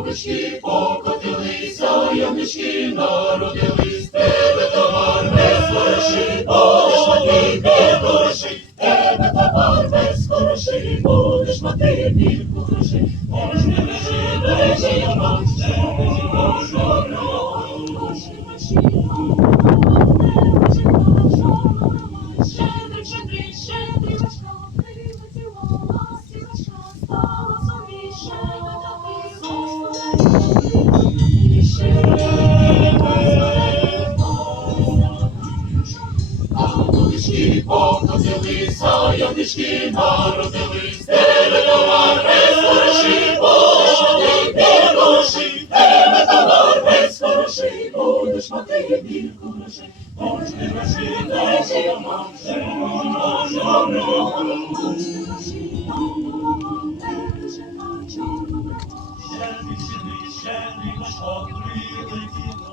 бубочки покотилися, ямнички народились, тебе товар без грошей, будеш мати не грошей, тебе товар без грошей, будеш мати від грошей, можеш не лежи, лежи, я вам ще не можу, Там бубочки покотилися, ямнички народились, тебе товар без грошей, будеш мати від грошей, тебе товар без грошей, будеш мати від грошей, можеш не грошей, лежи, я вам ще не Щедрий, щедрий, щедрий, Божко прилетіло,